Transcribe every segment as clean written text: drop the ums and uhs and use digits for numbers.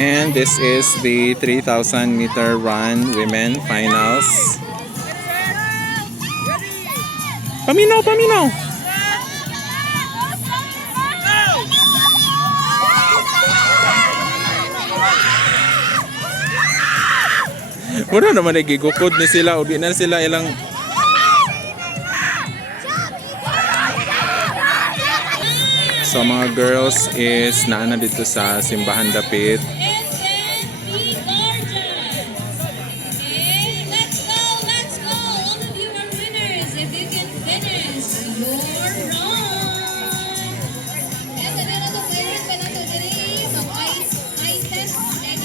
And this is the 3,000 meter run women finals. Paminaw, paminaw! Wala naman nagigukod ni sila o di na sila ilang so mga girls is naana dito sa simbahan dapit. Let's go. All of you are winners. If you can finish your run. And then another player pa na to diri. So I test and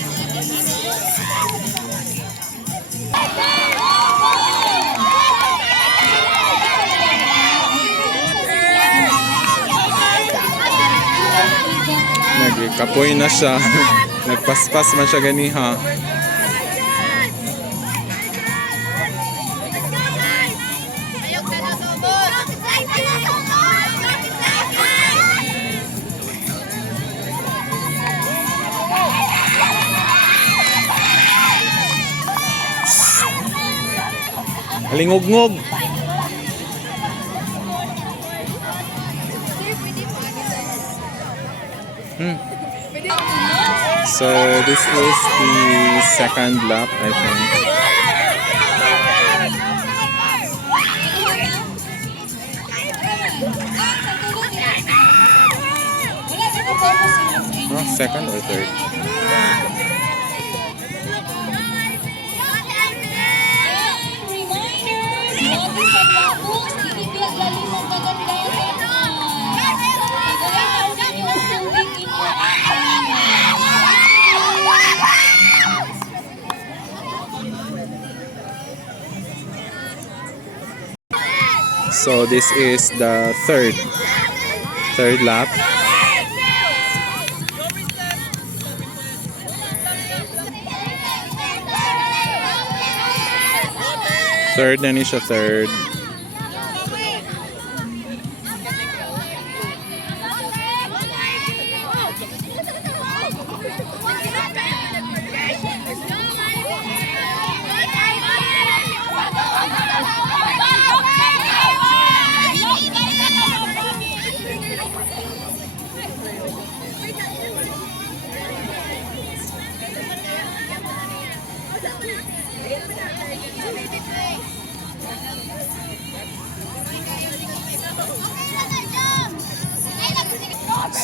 Nagkapoy na siya. Nagpaspas man siya ganiha. Halingog-ngog. So this is the second lap, I think. Oh, second or third? So this is the third lap. Third na ni siya, third.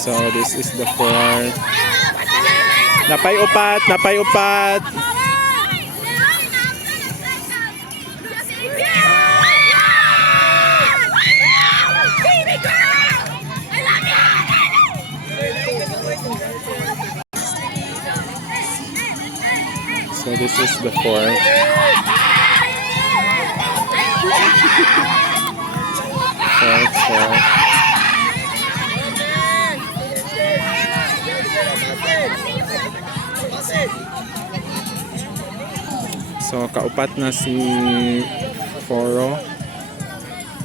So this is the fourth. Napay upat, napay upat. So this is the fourth. Fourth. So kaupat na si Foro.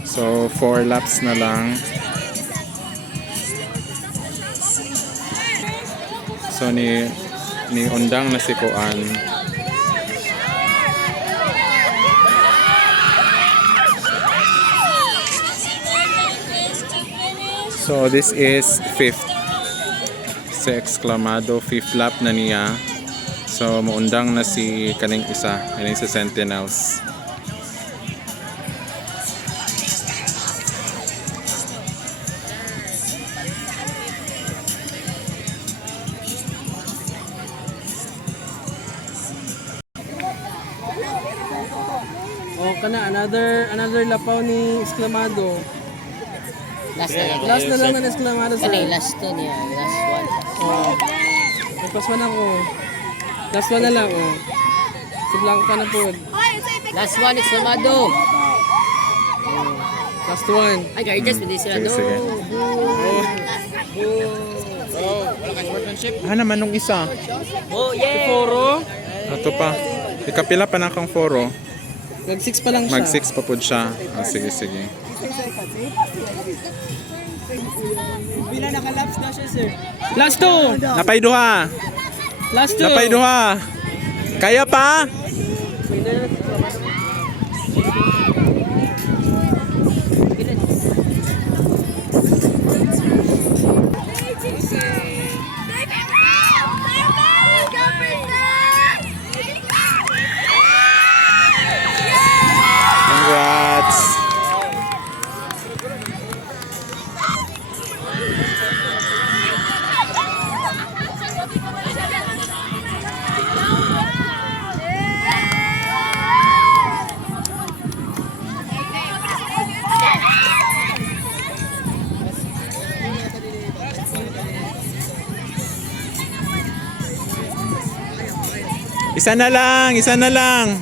So 4 laps na lang. So ni undang na si Kuan. So this is fifth. Si Exclamado, fifth lap na niya. So muundang na si kaning isa, kaning si Sentinels. Oh, kana another lapaw ni Exclamado. Last na lang na Exclamado sa. Last to niya, last one. Oh. Last one ako. Last one na lang oh. Si Blanca na po. Last one, Exclamado. Oh. Last one. Ay, guardians, pwede sila. Sige, No. sige. Wala kang sportsmanship. Naman nung isa. Oh, yeah. Foro. Ato pa. Ikapila pa na kang Foro. Nag-6 pa lang siya. Mag 6 pa po siya. Ah, sige, sige. Bila naka-laps na siya, sir. Last two. Napay duha. Last 2. Napay duha. Kaya pa? Congrats. Isa na lang, isa na lang.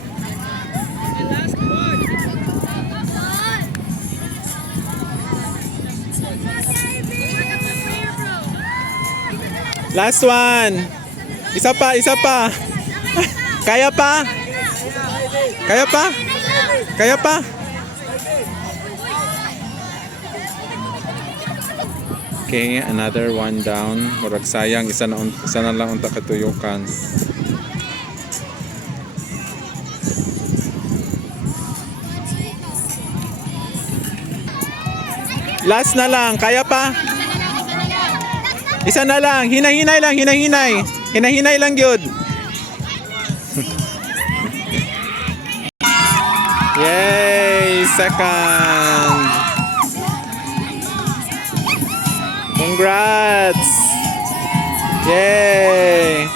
Last one. Isa pa, isa pa. Kaya pa? Kaya pa? Kaya pa? Okay, another one down. Murag sayang, isa na lang unta katuyukan. Last na lang, kaya pa? Isa na lang, hinahinay lang, hinahinay. Hinahinay lang yun. Yay! Second! Congrats! Yay!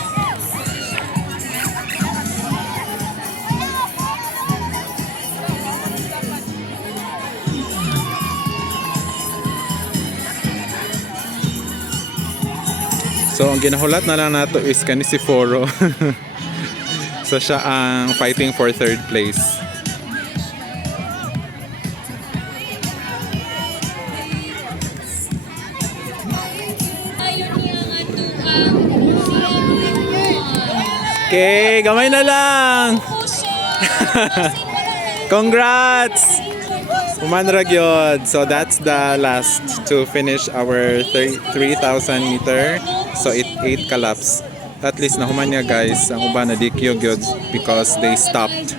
So, ang ginahulat na lang nato is kani si Foro. So, siya ang fighting for third place. Ayun niya nga tukang sila Okay, gamay na lang! Congrats! Umanrag yun. So that's the last to finish our 3,000 meter. So it 8 ka laps. At least nahuman niya guys. Ang uban na dikyo gyud because they stopped